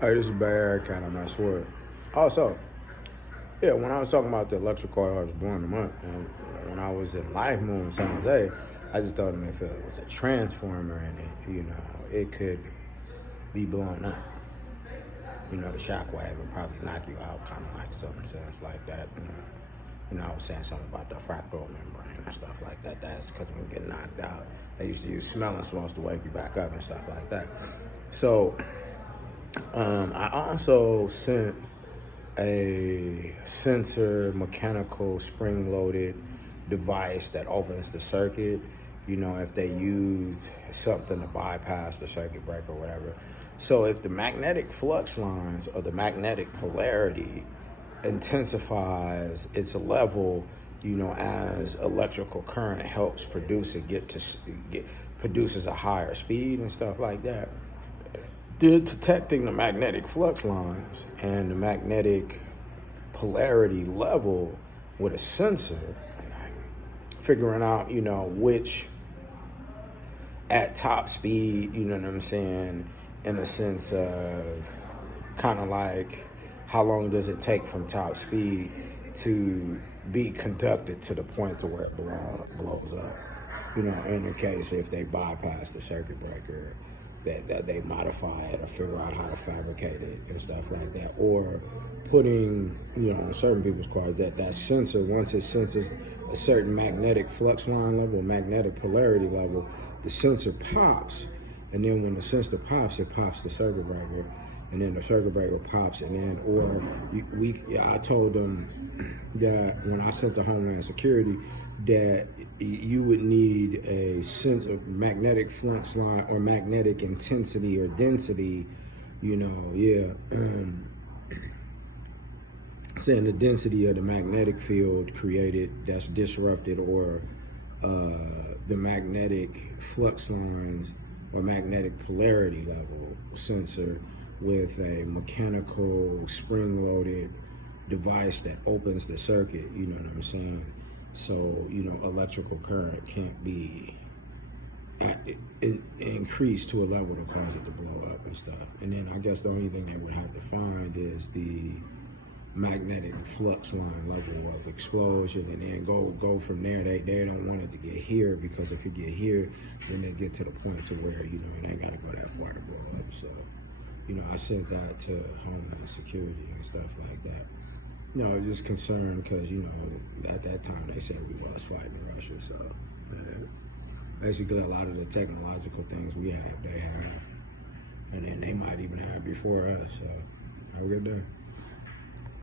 Hey, this is Bay Area Cat. I'm not sure. Also, yeah, when I was talking about the electric car I was blowing them up, and when I was in Life Moon, San Jose, I just thought if it was a transformer in it, it could be blown up. The shockwave would probably knock you out, kind of like something sense like that. I was saying something about the fractal membrane and stuff like that. That's because when you get knocked out, they used to use smelling salts to wake you back up and stuff like that. So, I also sent a sensor mechanical spring loaded device that opens the circuit, if they used something to bypass the circuit breaker or whatever. So if the magnetic flux lines or the magnetic polarity intensifies its level, as electrical current helps produce it produces a higher speed and stuff like that. Detecting the magnetic flux lines and the magnetic polarity level with a sensor, figuring out, which at top speed, you know what I'm saying, in a sense of kind of like how long does it take from top speed to be conducted to the point to where it blows up. In the case if they bypass the circuit breaker, that they modify it or figure out how to fabricate it and stuff like that. Or putting, on certain people's cars, that sensor, once it senses a certain magnetic flux line level, magnetic polarity level, the sensor pops. And then when the sensor pops, it pops the circuit breaker. And then the circuit breaker pops. And then, I told them that when I sent to Homeland Security, that you would need a sense of magnetic flux line or magnetic intensity or density, saying the density of the magnetic field created that's disrupted, or the magnetic flux lines or magnetic polarity level sensor with a mechanical spring-loaded device that opens the circuit, you know what I'm saying? So, electrical current can't be increased to a level to cause it to blow up and stuff. And then I guess the only thing they would have to find is the magnetic flux line level of explosion, and then go from there. They don't want it to get here, because if you get here, then they get to the point to where, it ain't got to go that far to blow up. So, I sent that to Homeland Security and stuff like that. No, just concerned because, at that time they said we was fighting Russia. So, basically a lot of the technological things we have, they have. And then they might even have before us. So, have a good day.